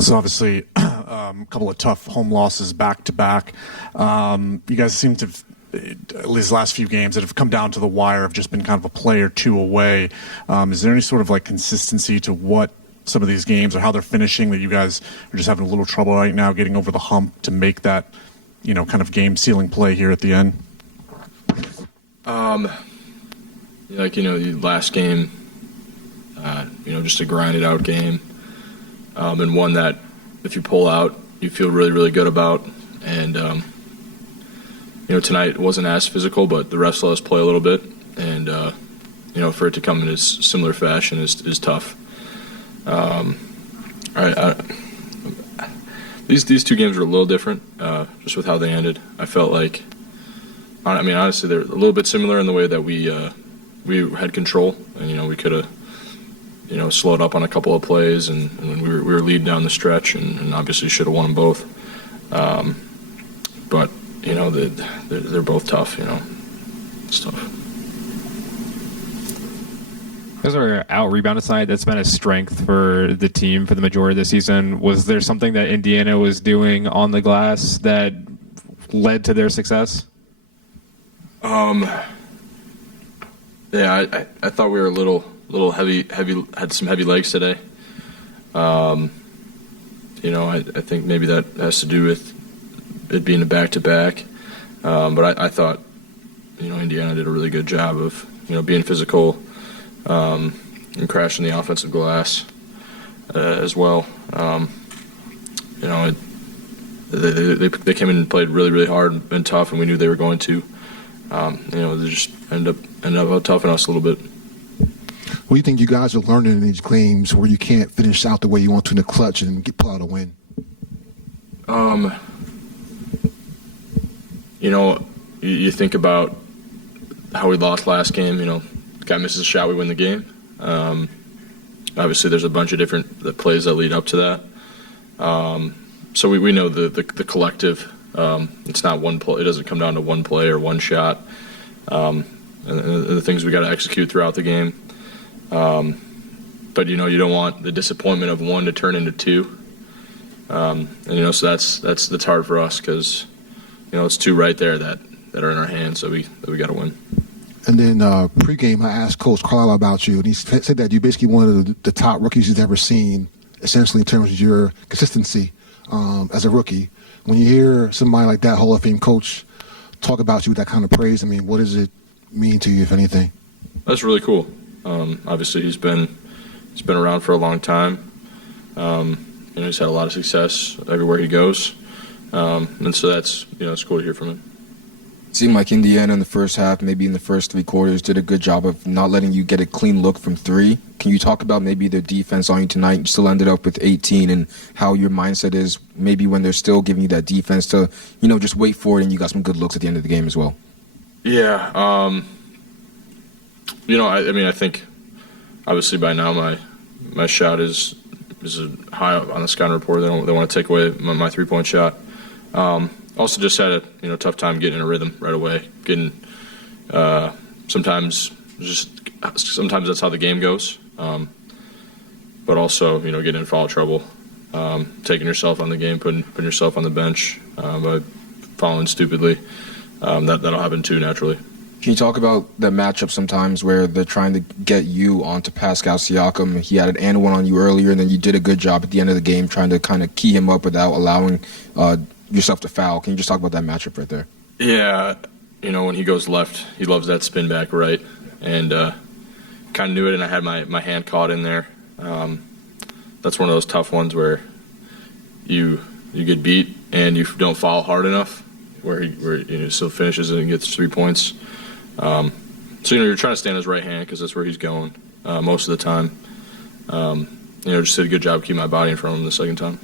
So obviously, a couple of tough home losses back to back. You guys seem to have, at least the last few games that have come down to the wire, have just been kind of a play or two away. Is there any sort of like consistency to what some of these games or how they're finishing that you guys are just having a little trouble right now getting over the hump to make that, kind of game sealing play here at the end? The last game, just a grinded out game, and one that if you pull out, you feel really, really good about. And, tonight wasn't as physical, but the refs let us play a little bit. And, for it to come in a similar fashion is tough. These two games were a little different, just with how they ended. I felt like, honestly, they're a little bit similar in the way that we had control, and we could have, slowed up on a couple of plays, and we were leading down the stretch, and obviously should have won them both. But they're both tough. It's tough. Those are out-rebounded side. That's been a strength for the team for the majority of the season. Was there something that Indiana was doing on the glass that led to their success? I thought we were a little heavy, had some heavy legs today. I think maybe that has to do with it being a back-to-back. But I thought, Indiana did a really good job of, being physical, and crashing the offensive glass as well. They came in and played really, really hard and tough, and we knew they were going to. They just ended up toughing us a little bit. What do you think you guys are learning in these games where you can't finish out the way you want to in the clutch and pull out a win? You think about how we lost last game. Guy misses a shot, we win the game. Obviously, there's a bunch of different plays that lead up to that. So we know the collective. It's not one play. It doesn't come down to one play or one shot. And the things we got to execute throughout the game. But you don't want the disappointment of one to turn into two. So that's hard for us because it's two right there that are in our hands that we got to win. And then pregame, I asked Coach Carlisle about you, and he said that you're basically one of the top rookies he's ever seen, essentially in terms of your consistency as a rookie. When you hear somebody like that, Hall of Fame coach, talk about you with that kind of praise, what does it mean to you, if anything? That's really cool. Obviously, he's been around for a long time. He's had a lot of success everywhere he goes, and so that's it's cool to hear from him. It seemed like Indiana in the first half, maybe in the first three quarters, did a good job of not letting you get a clean look from three. Can you talk about maybe their defense on you tonight? You still ended up with 18, and how your mindset is maybe when they're still giving you that defense to, just wait for it, and you got some good looks at the end of the game as well. Yeah. I think obviously by now my shot is high up on the scouting report. They want to take away my 3-point shot. Also just had a tough time getting in a rhythm right away. Sometimes that's how the game goes. But also, getting in foul trouble, taking yourself on the game, putting yourself on the bench by fouling stupidly. That'll happen too naturally. Can you talk about that matchup sometimes where they're trying to get you onto Pascal Siakam? He had an and one on you earlier, and then you did a good job at the end of the game trying to kind of key him up without allowing yourself to foul. Can you just talk about that matchup right there? Yeah, when he goes left, he loves that spin back right, and kind of knew it, and I had my hand caught in there. That's one of those tough ones where you get beat and you don't foul hard enough, where he still finishes and gets 3 points. So you're trying to stay on his right hand because that's where he's going most of the time. Just did a good job keeping my body in front of him the second time.